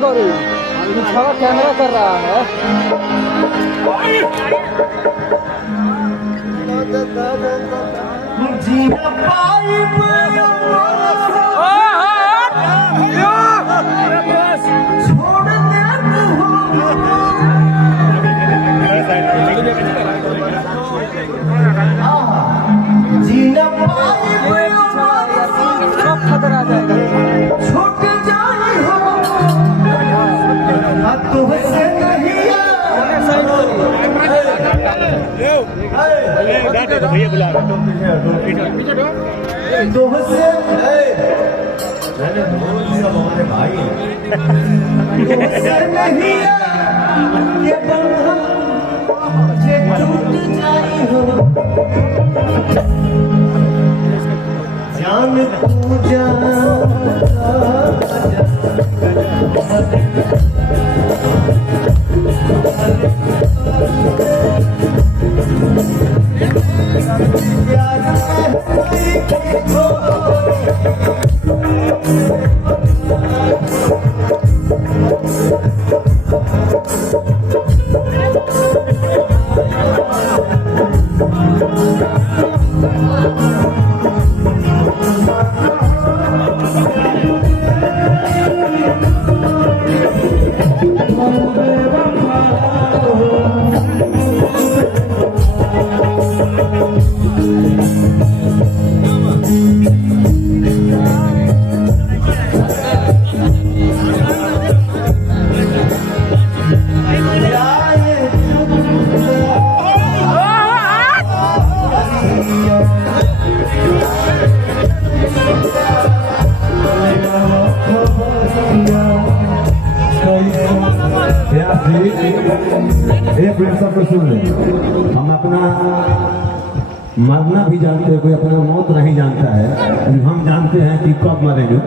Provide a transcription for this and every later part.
गौरी छवा camera कर रहा है। खतरा जाएगा भैया बुला भाई जान पूजा हम अपना मरना भी जानते हैं, कोई अपना मौत नहीं जानता है, हम जानते हैं कि कब मरेंगे।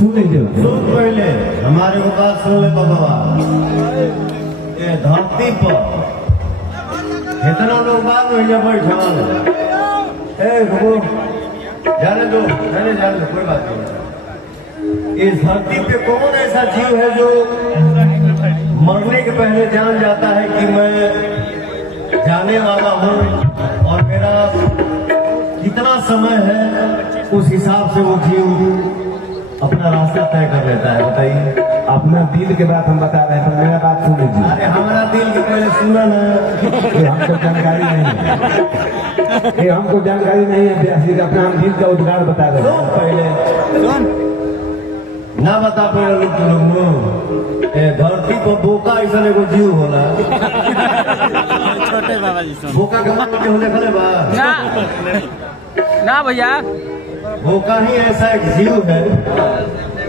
सुनेंगे पहले हमारे को बात सुन ले बाबा, ये धरती पर इतना लोग बात हुई बैठा जाने दो कोई बात नहीं। इस धरती पे कौन ऐसा जीव है जो मरने के पहले जान जाता है कि मैं जाने वाला हूँ और मेरा कितना समय है, उस हिसाब से वो जीव अपना रास्ता तय कर लेता है। बताइए, अपना दिल के बात हम बता रहे हैं, तो मेरा बात सुन लीजिए। अरे हमारा दिल के पहले सुना ना, हमको जानकारी नहीं है, हमको जानकारी नहीं है व्यास जी का, अपना हम दिल का उद्गार बता रहे हैं। पहले ना बता पड़े लोग धरती पर बोका ऐसा एगो जीव होला, छोटे बाबा जी बोका के मन के होले खले बा ना भैया, बोका ही ऐसा एक जीव है,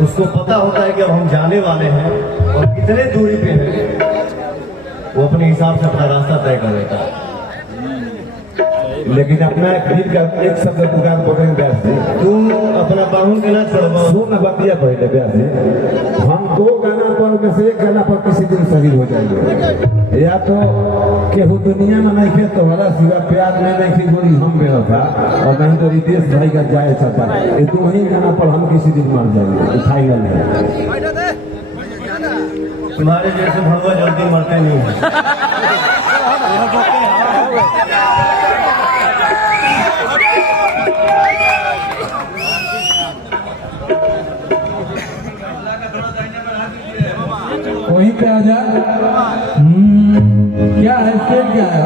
उसको पता होता है कि अब हम जाने वाले हैं और कितने दूरी पे है, वो अपने हिसाब से अपना रास्ता तय कर लेता है। लेकिन अपना दिल का एक शब्द पुकार पकड़ेंगे व्यास जी, तुम अपना बाहुन के ना छोड़ो। सुन बतिया पहले व्यास जी, हम दो गाना पर में से एक गाना पर किसी दिन शहीद हो जाएंगे, या तो केहू दुनिया में नहीं खे तो वाला सिवा प्यार में नहीं थी गोरी हम मेरा था, और नहीं तो रितेश भाई का जाए चाहता, ये दो ही गाना पर हम किसी दिन मर जाएंगे, फाइनल है। तुम्हारे जैसे भगवान जल्दी मरते नहीं है। वहीं पे आ जा। क्या है, क्या है?